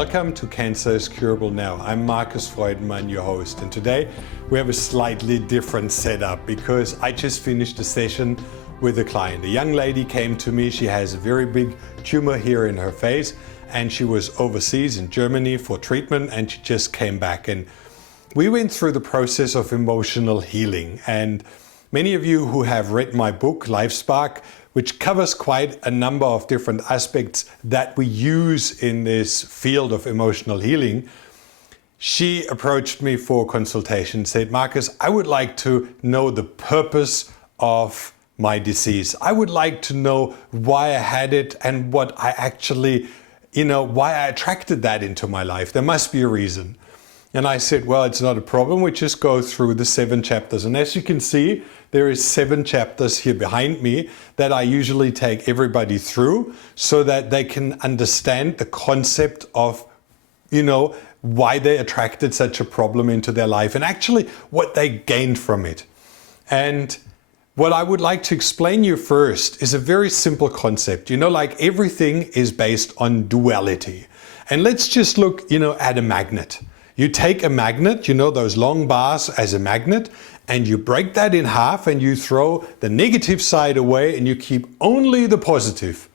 Welcome to Cancer is Curable Now. I'm Marcus Freudenmann, your host, and today we have a slightly different setup because I just finished a session with a client. A young lady came to me. She has a very big tumor here in her face and she was overseas in Germany for treatment and she just came back. And we went through the process of emotional healing. And many of you who have read my book, LifeSpark, which covers quite a number of different aspects that we use in this field of emotional healing, she approached me for a consultation, said, Marcus, I would like to know the purpose of my disease. I would like to know why I had it and what I actually, why I attracted that into my life. There must be a reason. And I said, well, it's not a problem. We just go through the 7 chapters. And as you can see, there is 7 chapters here behind me that I usually take everybody through so that they can understand the concept of, why they attracted such a problem into their life and actually what they gained from it. And what I would like to explain you first is a very simple concept. Like everything is based on duality. And let's just look, at a magnet. You take a magnet, those long bars as a magnet, and you break that in half and you throw the negative side away and you keep only the positive.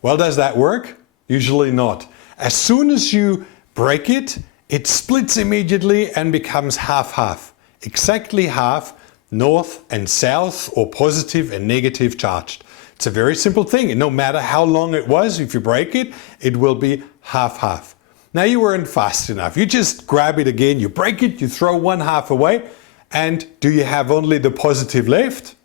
Well, does that work? Usually not. As soon as you break it, it splits immediately and becomes half-half. Exactly half, north and south, or positive and negative charged. It's a very simple thing. And no matter how long it was, if you break it, it will be half-half. Now you weren't fast enough. You just grab it again, you break it, you throw one half away, and do you have only the positive left?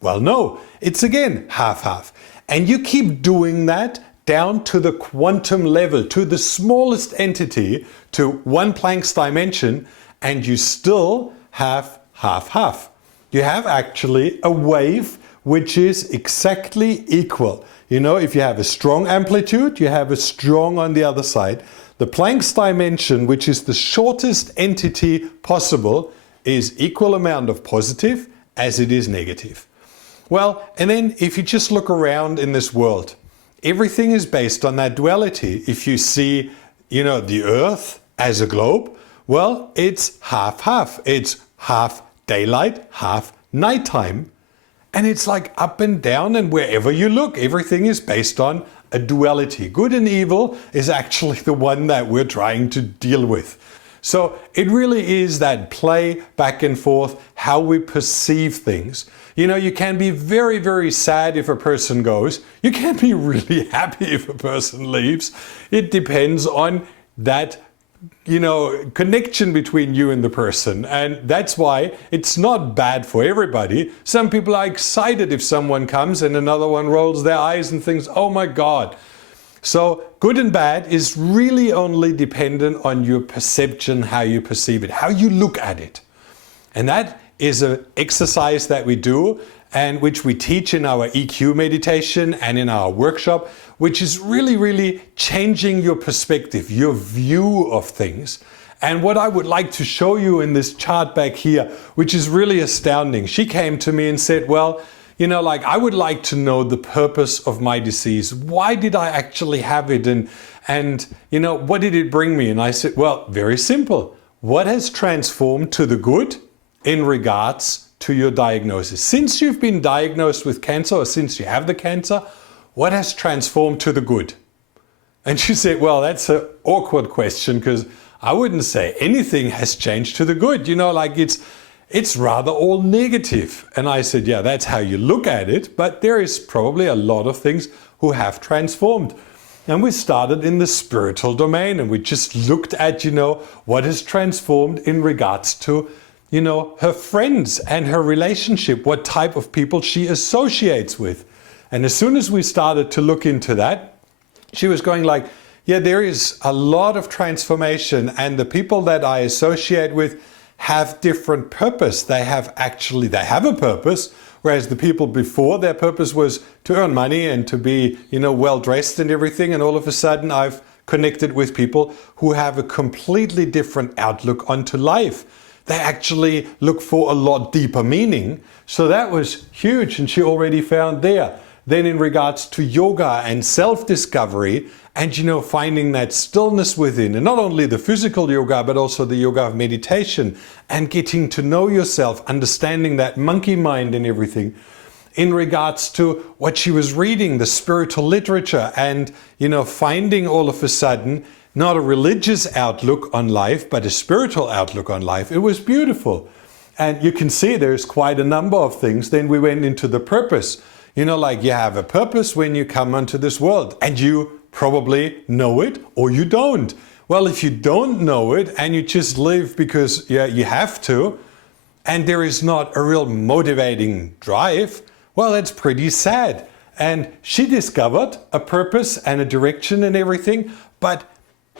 Well, no, it's again half-half. And you keep doing that down to the quantum level, to the smallest entity, to 1 Planck's dimension, and you still have half-half. You have actually a wave which is exactly equal. If you have a strong amplitude, you have a strong on the other side. The Planck's dimension, which is the shortest entity possible, is equal amount of positive as it is negative. Well, and then if you just look around in this world, everything is based on that duality. If you see, the Earth as a globe, well, it's half-half. It's half daylight, half nighttime. And it's like up and down, and wherever you look, everything is based on a duality. Good and evil is actually the one that we're trying to deal with. So it really is that play back and forth, how we perceive things. You can be very, very sad if a person goes. You can be really happy if a person leaves. It depends on that connection between you and the person. And that's why it's not bad for everybody. Some people are excited if someone comes and another one rolls their eyes and thinks, oh my God. So good and bad is really only dependent on your perception, how you perceive it, how you look at it. And that is an exercise that we do and which we teach in our EQ meditation and in our workshop, which is really, really changing your perspective, your view of things. And what I would like to show you in this chart back here, which is really astounding. She came to me and said, well, I would like to know the purpose of my disease. Why did I actually have it? And what did it bring me? And I said, well, very simple. What has transformed to the good in regards to your diagnosis? Since you've been diagnosed with cancer, or since you have the cancer, what has transformed to the good? And she said, well, that's an awkward question because I wouldn't say anything has changed to the good. It's rather all negative. And I said, yeah, that's how you look at it, but there is probably a lot of things who have transformed. And we started in the spiritual domain and we just looked at, what has transformed in regards to her friends and her relationship, what type of people she associates with. And as soon as we started to look into that, she was going like, yeah, there is a lot of transformation and the people that I associate with have different purpose. They have a purpose, whereas the people before, their purpose was to earn money and to be, well dressed and everything. And all of a sudden I've connected with people who have a completely different outlook onto life. They actually look for a lot deeper meaning. So that was huge, and she already found there then in regards to yoga and self-discovery and, finding that stillness within, and not only the physical yoga, but also the yoga of meditation and getting to know yourself, understanding that monkey mind and everything. In regards to what she was reading, the spiritual literature, and, finding all of a sudden not a religious outlook on life, but a spiritual outlook on life. It was beautiful. And you can see there's quite a number of things. Then we went into the purpose. Like you have a purpose when you come onto this world, and you probably know it or you don't. Well, if you don't know it and you just live because you have to, and there is not a real motivating drive, well, that's pretty sad. And she discovered a purpose and a direction and everything, but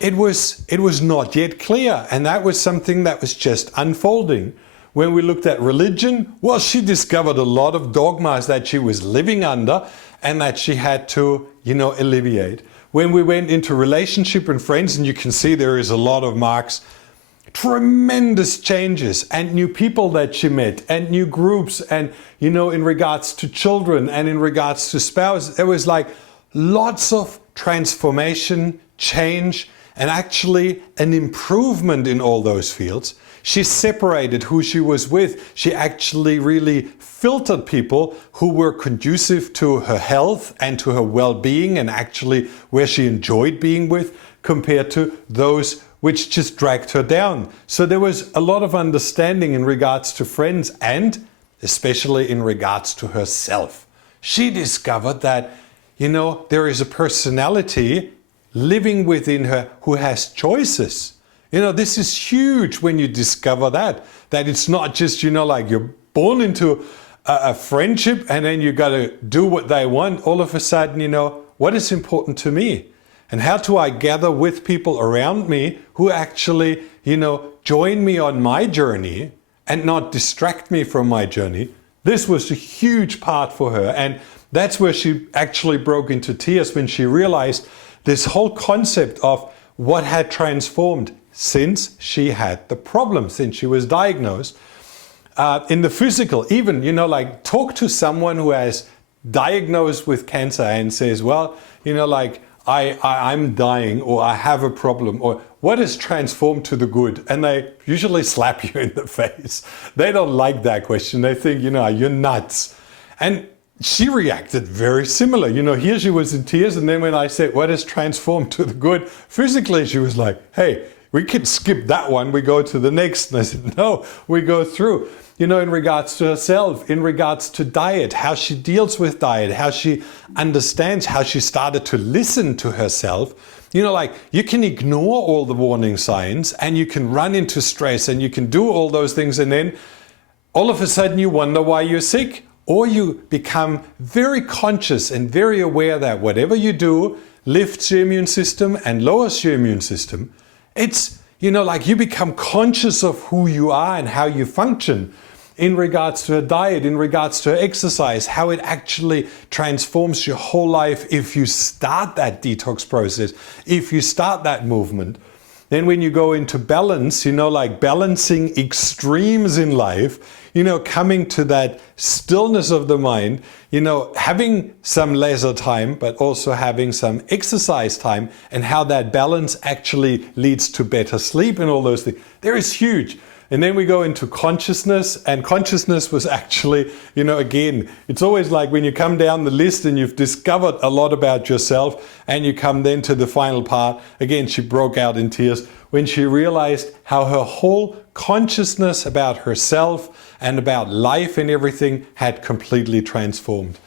it was not yet clear. And that was something that was just unfolding. When we looked at religion, well, she discovered a lot of dogmas that she was living under and that she had to, alleviate. When we went into relationship and friends, and you can see there is a lot of marks, tremendous changes and new people that she met and new groups, and, in regards to children and in regards to spouse, there was like lots of transformation, change, and actually an improvement in all those fields. She separated who she was with. She actually really filtered people who were conducive to her health and to her well-being, and actually where she enjoyed being with, compared to those which just dragged her down. So there was a lot of understanding in regards to friends, and especially in regards to herself. She discovered that, there is a personality living within her who has choices. This is huge when you discover that it's not just, like you're born into a friendship and then you got to do what they want. All of a sudden, what is important to me? And how do I gather with people around me who actually, join me on my journey and not distract me from my journey? This was a huge part for her. And that's where she actually broke into tears when she realized this whole concept of what had transformed since she had the problem, since she was diagnosed. In the physical, even, talk to someone who has diagnosed with cancer and says, well, I'm dying, or I have a problem, or what is transformed to the good? And they usually slap you in the face. They don't like that question. They think, you're nuts. And she reacted very similar. Here she was in tears, and then when I said, what is transformed to the good? Physically, she was like, hey, we can skip that one, we go to the next. And I said, no, we go through. In regards to herself, in regards to diet, how she deals with diet, how she understands, how she started to listen to herself. You can ignore all the warning signs and you can run into stress and you can do all those things, and then all of a sudden you wonder why you're sick. Or you become very conscious and very aware that whatever you do lifts your immune system and lowers your immune system. It's, you become conscious of who you are and how you function in regards to a diet, in regards to exercise, how it actually transforms your whole life if you start that detox process, if you start that movement. Then when you go into balance, balancing extremes in life, coming to that stillness of the mind, having some leisure time, but also having some exercise time, and how that balance actually leads to better sleep and all those things. There is huge. And then we go into consciousness, and consciousness was actually, again, it's always like when you come down the list and you've discovered a lot about yourself, and you come then to the final part. Again, she broke out in tears when she realized how her whole consciousness about herself and about life and everything had completely transformed.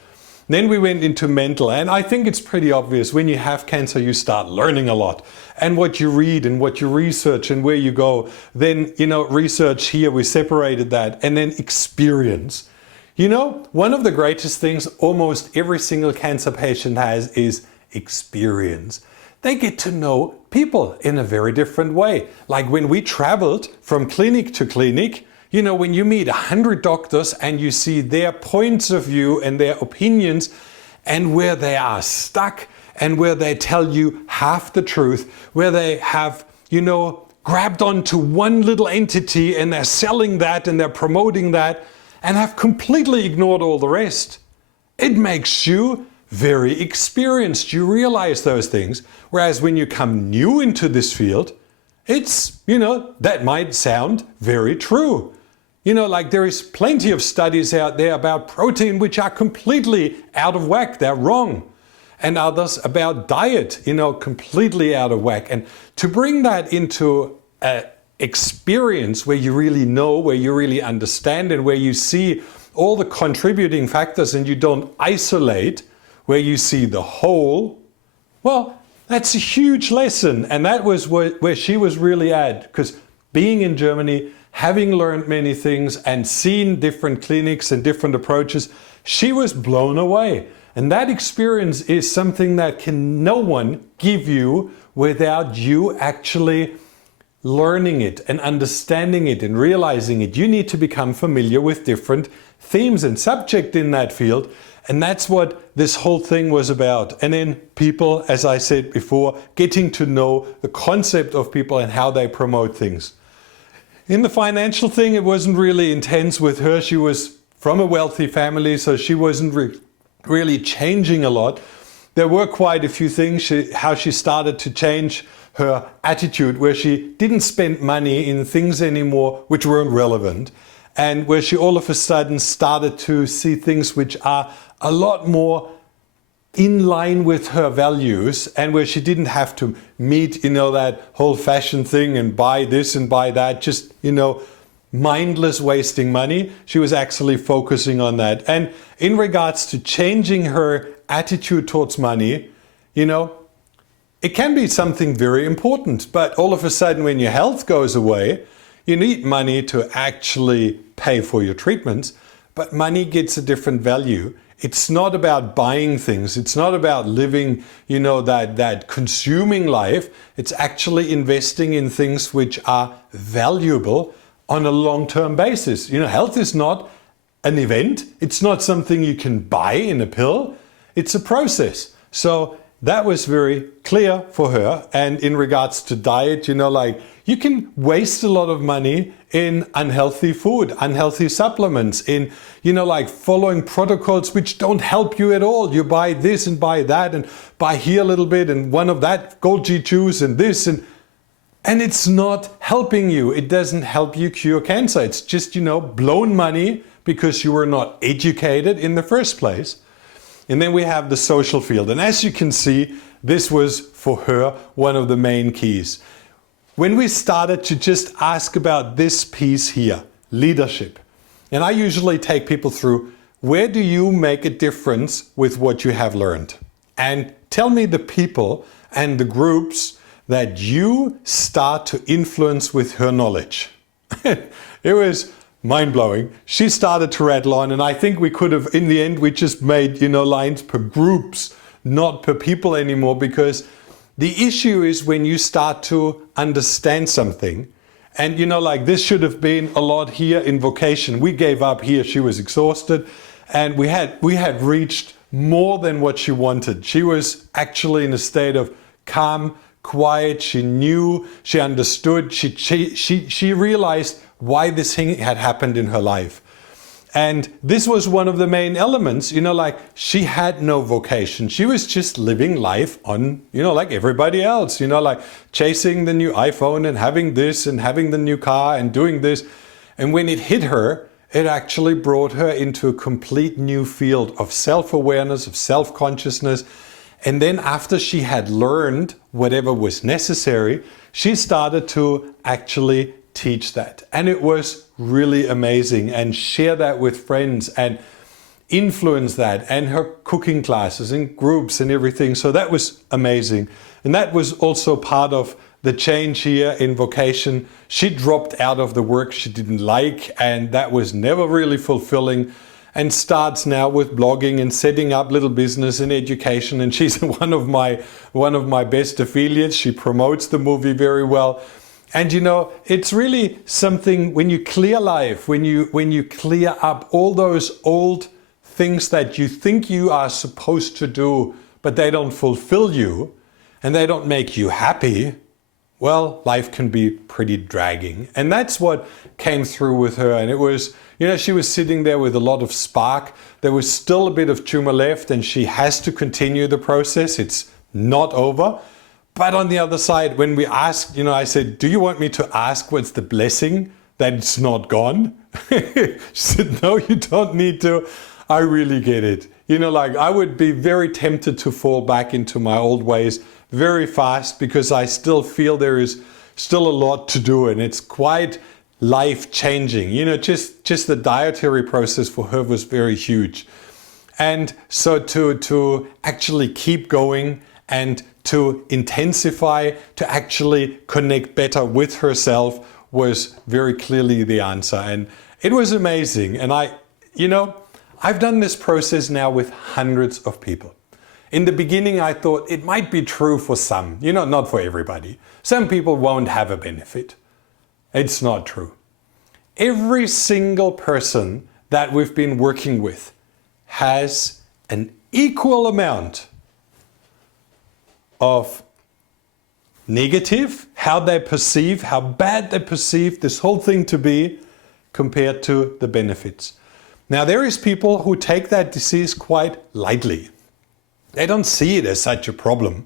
Then we went into mental, and I think it's pretty obvious when you have cancer you start learning a lot, and what you read and what you research and where you go. Then research here, we separated that, and then experience. One of the greatest things almost every single cancer patient has is experience. They get to know people in a very different way. Like when we traveled from clinic to clinic, when you meet 100 doctors and you see their points of view and their opinions and where they are stuck and where they tell you half the truth, where they have, grabbed onto one little entity and they're selling that and they're promoting that and have completely ignored all the rest. it makes you very experienced. You realize those things. Whereas when you come new into this field, it's, that might sound very true. Like there is plenty of studies out there about protein which are completely out of whack. They're wrong. And others about diet, completely out of whack. And to bring that into an experience where you really know, where you really understand, and where you see all the contributing factors and you don't isolate, where you see the whole, well, that's a huge lesson. And that was where she was really at. Because being in Germany, having learned many things and seen different clinics and different approaches, she was blown away. And that experience is something that no one give you without you actually learning it and understanding it and realizing it. You need to become familiar with different themes and subjects in that field. And that's what this whole thing was about. And then people, as I said before, getting to know the concept of people and how they promote things. In the financial thing, it wasn't really intense with her. She was from a wealthy family, so she wasn't really changing a lot. There were quite a few things, how she started to change her attitude, where she didn't spend money in things anymore which weren't relevant, and where she all of a sudden started to see things which are a lot more in line with her values, and where she didn't have to meet, that whole fashion thing and buy this and buy that, just, mindless wasting money. She was actually focusing on that. And in regards to changing her attitude towards money, it can be something very important, but all of a sudden when your health goes away, you need money to actually pay for your treatments, but money gets a different value. It's not about buying things. It's not about living, that consuming life. It's actually investing in things which are valuable on a long-term basis. Health is not an event. It's not something you can buy in a pill. It's a process. So that was very clear for her. And in regards to diet, you can waste a lot of money in unhealthy food, unhealthy supplements, in, following protocols which don't help you at all. You buy this and buy that and buy here a little bit and one of that Golgi juice and this and it's not helping you. It doesn't help you cure cancer. It's just, blown money because you were not educated in the first place. And then we have the social field. And as you can see, this was for her one of the main keys. When we started to just ask about this piece here, leadership, and I usually take people through, where do you make a difference with what you have learned? And tell me the people and the groups that you start to influence with her knowledge. It was mind-blowing. She started to rattle on, and I think we could have, in the end, we just made, lines per groups, not per people anymore, because the issue is when you start to understand something, and this should have been a lot here in Vocation. We gave up here, she was exhausted, and we had reached more than what she wanted. She was actually in a state of calm, quiet. She knew, she understood, she realized why this thing had happened in her life. And this was one of the main elements, she had no vocation. She was just living life on, like everybody else, chasing the new iPhone and having this and having the new car and doing this. And when it hit her, it actually brought her into a complete new field of self-awareness, of self-consciousness. And then after she had learned whatever was necessary, she started to actually teach that. And it was really amazing, and share that with friends and influence that, and her cooking classes and groups and everything. So that was amazing. And that was also part of the change here in Vocation. She dropped out of the work she didn't like, and that was never really fulfilling, and starts now with blogging and setting up little business and education. And she's one of my best affiliates. She promotes the movie very well. And it's really something, when you clear life, when you clear up all those old things that you think you are supposed to do, but they don't fulfill you and they don't make you happy, well, life can be pretty dragging. And that's what came through with her. And it was, she was sitting there with a lot of spark. There was still a bit of tumor left and she has to continue the process. It's not over. But on the other side, when we asked, I said, do you want me to ask what's the blessing that it's not gone? She said, no, you don't need to. I really get it. I would be very tempted to fall back into my old ways very fast because I still feel there is still a lot to do and it's quite life-changing. Just the dietary process for her was very huge. And so to actually keep going and to intensify, to actually connect better with herself was very clearly the answer. And it was amazing. And I've done this process now with hundreds of people. In the beginning, I thought it might be true for some, not for everybody. Some people won't have a benefit. It's not true. Every single person that we've been working with has an equal amount of negative, how they perceive, how bad they perceive this whole thing to be compared to the benefits. Now, there is people who take that disease quite lightly. They don't see it as such a problem.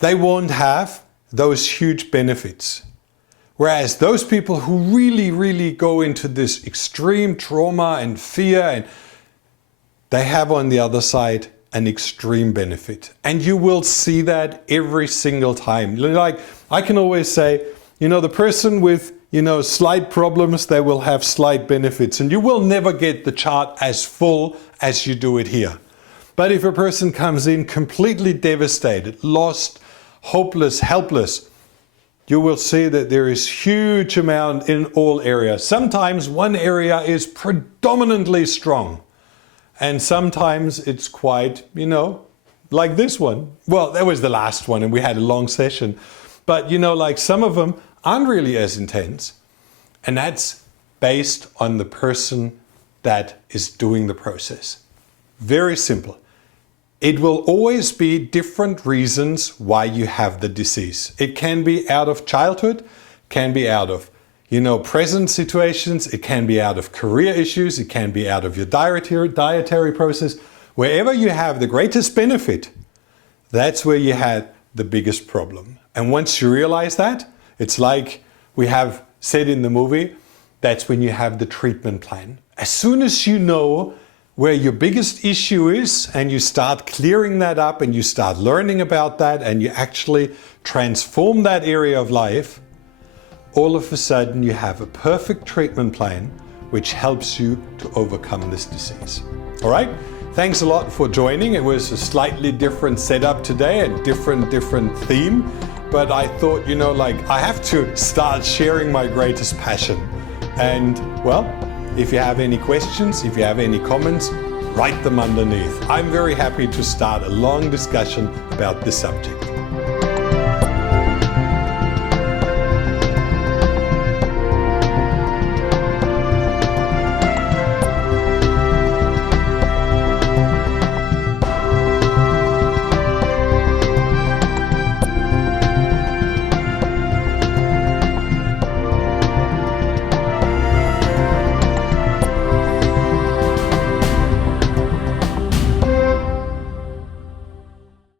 They won't have those huge benefits. Whereas those people who really, really go into this extreme trauma and fear, and they have on the other side an extreme benefit. And you will see that every single time. Like I can always say, the person with slight problems, they will have slight benefits. And you will never get the chart as full as you do it here. But if a person comes in completely devastated, lost, hopeless, helpless, you will see that there is huge amount in all areas. Sometimes one area is predominantly strong. And sometimes it's quite, like this one. Well, that was the last one and we had a long session. But like some of them aren't really as intense. And that's based on the person that is doing the process. Very simple. It will always be different reasons why you have the disease. It can be out of childhood, can be out of, present situations, it can be out of career issues, it can be out of your dietary process. Wherever you have the greatest benefit, that's where you had the biggest problem. And once you realize that, it's like we have said in the movie, that's when you have the treatment plan. As soon as you know where your biggest issue is and you start clearing that up and you start learning about that and you actually transform that area of life, all of a sudden you have a perfect treatment plan which helps you to overcome this disease. All right? Thanks a lot for joining. It was a slightly different setup today, a different theme, but I thought, I have to start sharing my greatest passion. And well, if you have any questions, if you have any comments, write them underneath. I'm very happy to start a long discussion about this subject.